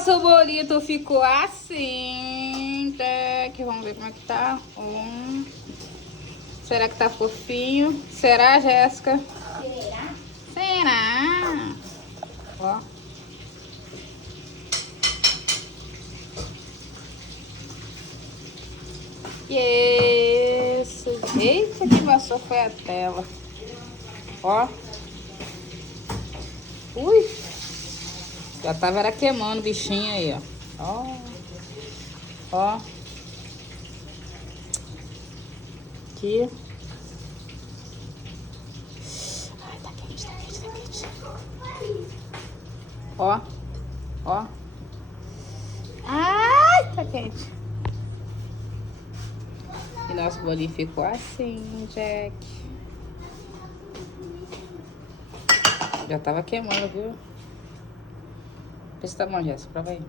Nosso bolinho ficou assim, Jack. Vamos ver como é que tá. Será que tá fofinho? Será, Jéssica? Será? Será? Ó. Isso. Eita, que passou foi a tela. Ó. Ui. Já tava era queimando o bichinho aí, ó. Ó. Ó. Aqui. Ai, tá quente, tá quente, tá quente. Ó. Ó. Ai, tá quente. E nosso bolinho ficou assim, Jack. Já tava queimando, viu? Esse tamanho, Jéssica, prova aí.